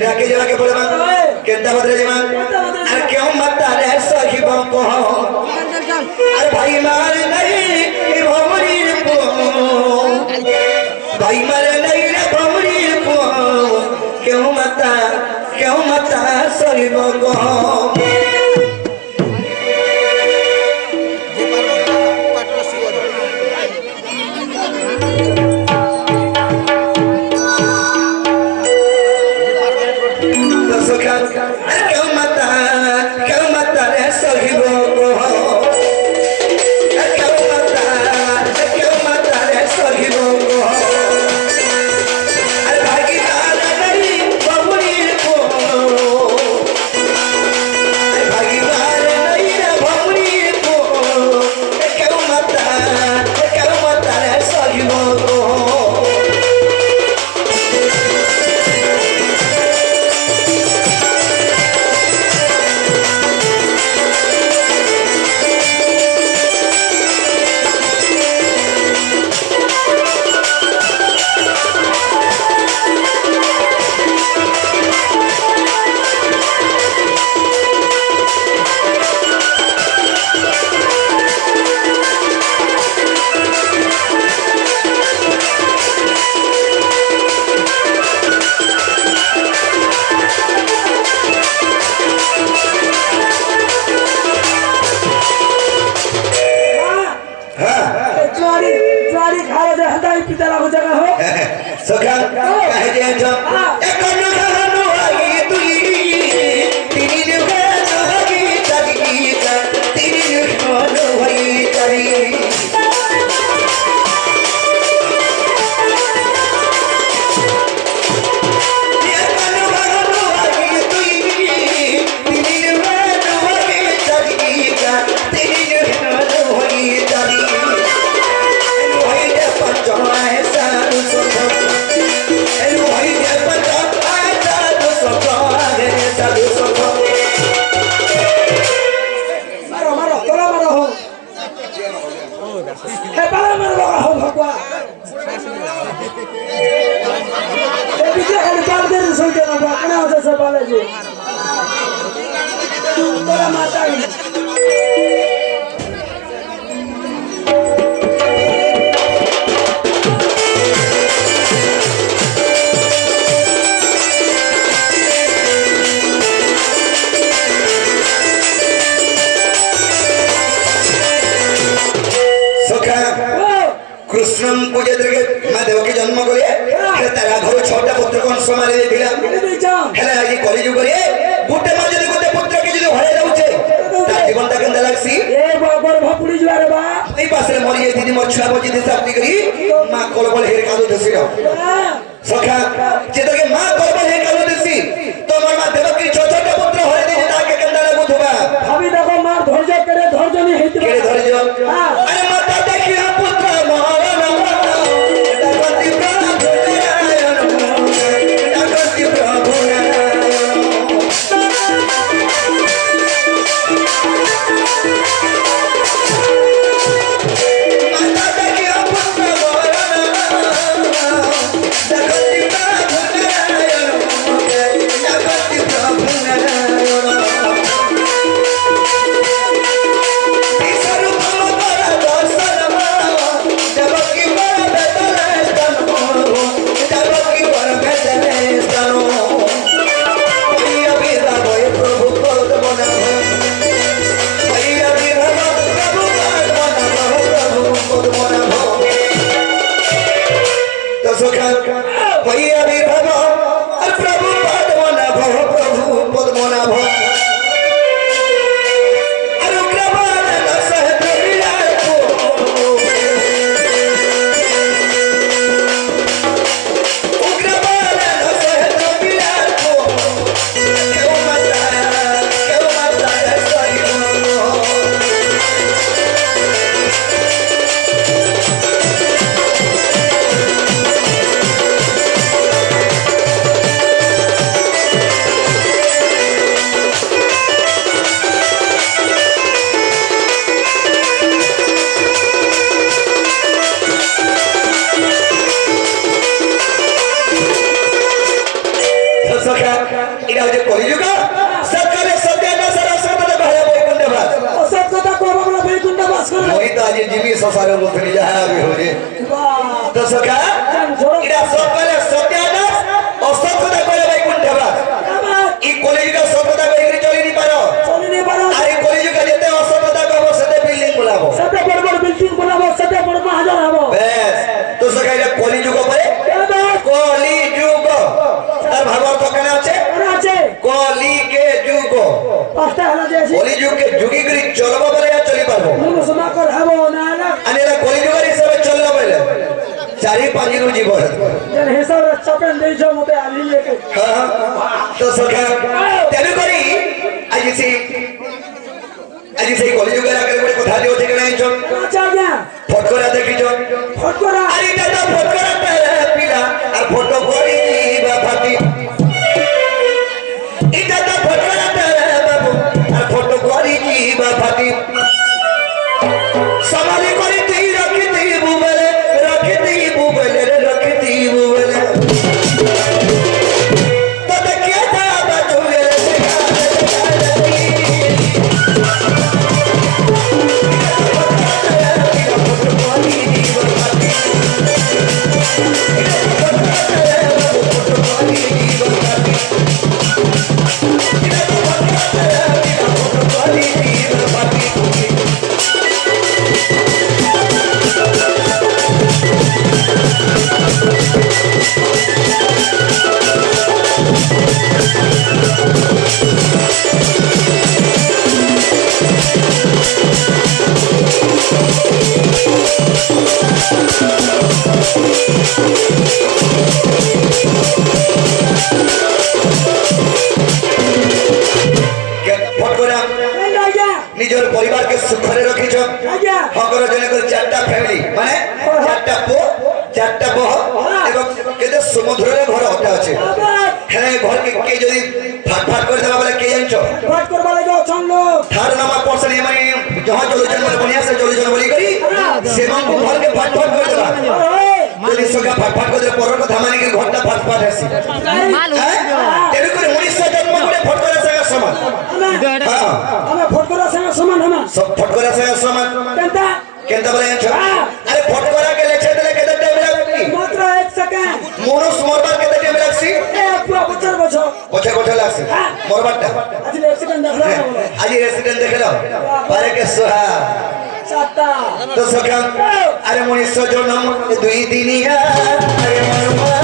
जाके जमा के बोलमा केंदा बदरे जमा अरे क्यों मत रे साहिब को अरे भाई मार नहीं भमरी को भाई मार नहीं रे भमरी को क्यों मत साहिब को सखा कह दे जो एक नो आई तुई तेरी नो होगी तगी तेरी नो होई तरी कृष्णम पूजे मैं देव के जन्म करिए तारा घर छोटा पुत्र कोन समारे दिला हेला आज कलिजुग रे गुटे मां जदी गुटे पुत्र के जदी हरे जाउछे ता जीवन ता केंदा लागसी ए बाबर भपुड़ी जुआरे बा ई पासरे मरि जाई दीदी मोर छुआ बजी दिसाप्ति करी मां कोलबल हेर कादो दसी रो सखा जे तके मां कोलबल हेर कादो दसी तो मोर मां देव के छोटा पुत्र हरे दे ता के केंदा लागुथबा भाभी देखो मां धैर्य करे धैर्य नहीं हेत के धैर्य अरे माता देखी पुत्र এটা হচ্ছে কলিযুগ সকালে সত্যনা সারা সত্যতা কহে বৈকুণ্ঠবাস অসৎ কথা কব আমরা বৈকুণ্ঠ বাস করে ওই তো আজ জিবি সসারে মধ্যে যাহা বি হরে তো সকা এটা সকালে সত্যনা অসৎ কথা কহে বৈকুণ্ঠবাস ই কলিযুগ সত্যতা কহে চলিনি পারো চলিনি পারো আর এই কলিযুগ যেতে অসৎ কথা কহব সেতে বিল্ডিং বলাবো সেটা বড় বড় বিল্ডিং বানাবো সেটা বড় হাজার হবো বেশ তো সকা এটা কলিযুগ পরে কলিযুগ তার ভাবার্থ কেন আছে আছে কলিকে যুগ পাঁচটা হলা যে আছে কলিযুগকে যুগি করে চলব বলে আর চলি পারবো মন সমা কর হবো না না আর এরা কলিযুগের হিসাবে চলল বলে চারি পাঁচিরু জীব যেন হিসাব চাপেন দেইছো মতে আলি লেকে তো সখা তেমনি করি আজি সেই কলিযুগের আগে ଗୋଟେ କଥା দিয়ে ଅଛି কেন আচ্ছা আজ্ঞা ফটকরা দেখিছ ফটকরা আরে এটা তো ফটকরা পিলা আর ফটো করি বা ফাটি এটা তো ফটকরা বাবু আর ফটো করি বা ফাটি সমালি করি তুই রাখি বুবলে রাখি বুবলে তো দেখিয়ে যা বাজুলে নিজের পরিবারকে সুখরে রাখিছ আজ্ঞা হকর জনক চারটা ফ্যামিলি মানে চারটা পো চারটা বহ এবং কেতে সমুদ্রের ঘর হতে আছে হ্যাঁ ঘরকে কে যদি ফাট করে দেবা বলে কে জানছ ফাট করবা লাগে অছন লোক থার নামা পর্সন মানে জহা চলুচন বলে বনিয়া সে চলুচন বলি করি সেমানকু ঘরকে ফাট করে দেবা যদি সকা ফাট করে দেবা পরর কথা মানি ঘরটা ফাট আসি তেমনি করে 1900 জন্ম করে ফট করে সাগা সমান আমরা ফটকরা সঙ্গে সমান হমা সব ফট করে সাগা সমান কেনতা কেনতা বলে জানছ আরে ফট করা কে লেছে দিলে কেতে টাইম লাগবি মাত্র 1 সেকেন্ড মনুষ মরবার কেতে টাইম লাগছি পুরো বছর বছর লাগছি মরবারটা আজ অ্যাক্সিডেন্ট দেখলা আজ রেসিডেন্ট দেখলাম পারে কে সোহা সাতটা তো সকাম আরে 1900 জন্ম দুই দিনিয়া আরে মরমা